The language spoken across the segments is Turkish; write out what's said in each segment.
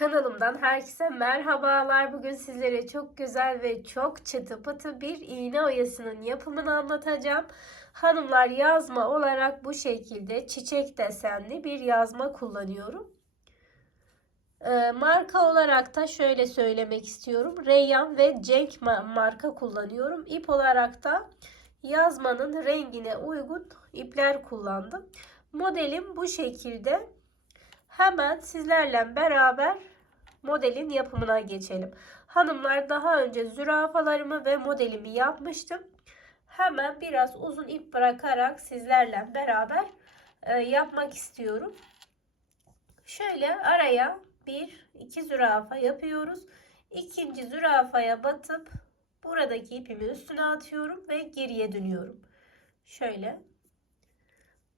Kanalımdan herkese merhabalar. Bugün sizlere çok güzel ve çok çıtı pıtı bir iğne oyasının yapımını anlatacağım. Hanımlar yazma olarak bu şekilde çiçek desenli bir yazma kullanıyorum. Ee, marka olarak da şöyle söylemek istiyorum. Reyyan ve Cenk ma- marka kullanıyorum. İp olarak da yazmanın rengine uygun ipler kullandım. Modelim bu şekilde. Hemen sizlerle beraber modelin yapımına geçelim. Hanımlar daha önce zürafalarımı ve modelimi yapmıştım. Hemen biraz uzun ip bırakarak sizlerle beraber e, yapmak istiyorum. Şöyle araya bir iki zürafa yapıyoruz. İkinci zürafaya batıp buradaki ipimi üstüne atıyorum ve geriye dönüyorum. Şöyle.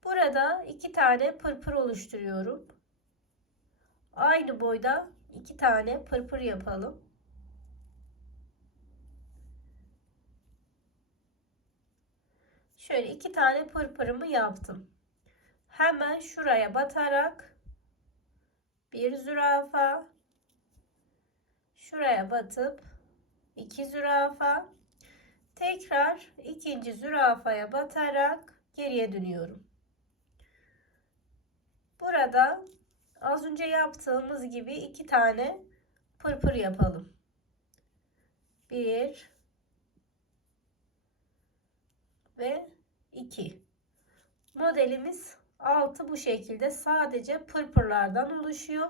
Burada iki tane pırpır oluşturuyorum. Aynı boyda iki tane pırpır yapalım. Şöyle iki tane pırpırımı yaptım. Hemen şuraya batarak bir zürafa şuraya batıp iki zürafa tekrar ikinci zürafaya batarak geriye dönüyorum. Burada az önce yaptığımız gibi iki tane pırpır yapalım. Bir ve iki. Modelimiz altı bu şekilde sadece pırpırlardan oluşuyor.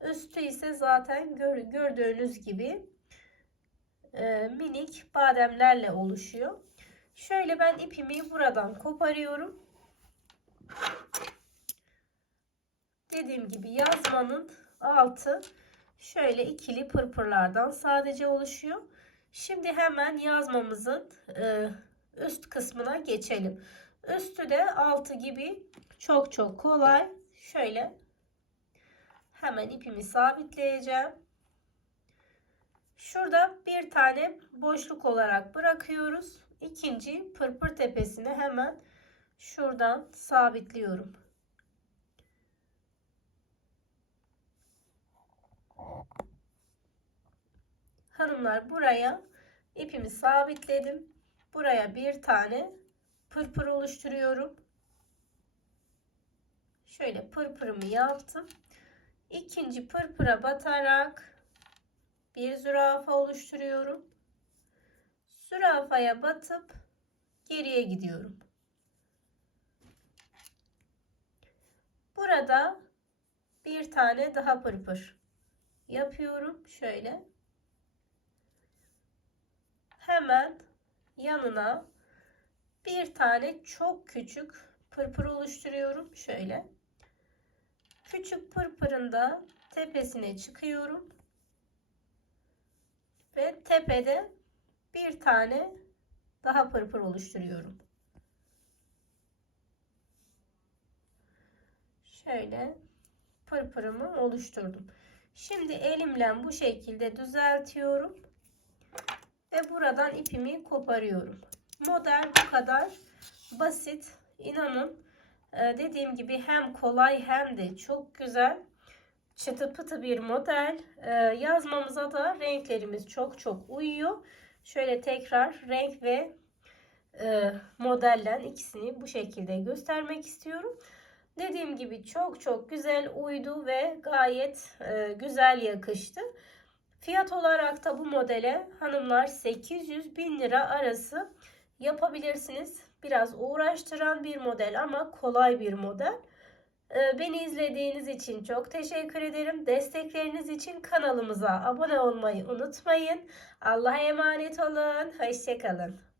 Üstü ise zaten gör, gördüğünüz gibi e, minik bademlerle oluşuyor. Şöyle ben ipimi buradan koparıyorum. Dediğim gibi yazmanın altı şöyle ikili pırpırlardan sadece oluşuyor. Şimdi hemen yazmamızın e, üst kısmına geçelim. Üstü de altı gibi çok çok kolay. Şöyle hemen ipimi sabitleyeceğim. Şurada bir tane boşluk olarak bırakıyoruz. İkinci pırpır tepesine hemen şuradan sabitliyorum. Hanımlar buraya ipimi sabitledim. Buraya bir tane pırpır oluşturuyorum. Şöyle pırpırımı yaptım. İkinci pırpıra batarak bir zürafa oluşturuyorum. Zürafaya batıp geriye gidiyorum. Burada bir tane daha pırpır yapıyorum. Şöyle. Hemen yanına bir tane çok küçük pırpır oluşturuyorum. Şöyle. Küçük pırpırın da tepesine çıkıyorum. Ve tepede bir tane daha pırpır oluşturuyorum. Şöyle pırpırımı oluşturdum. Şimdi elimle bu şekilde düzeltiyorum. Ve buradan ipimi koparıyorum. Model bu kadar basit. İnanın dediğim gibi hem kolay hem de çok güzel. Çıtı pıtı bir model. Yazmamıza da renklerimiz çok çok uyuyor. Şöyle tekrar renk ve modeller ikisini bu şekilde göstermek istiyorum. Dediğim gibi çok çok güzel uydu ve gayet güzel yakıştı. Fiyat olarak da bu modele hanımlar 800 bin lira arası yapabilirsiniz. Biraz uğraştıran bir model ama kolay bir model. Beni izlediğiniz için çok teşekkür ederim. Destekleriniz için kanalımıza abone olmayı unutmayın. Allah'a emanet olun. Hoşçakalın.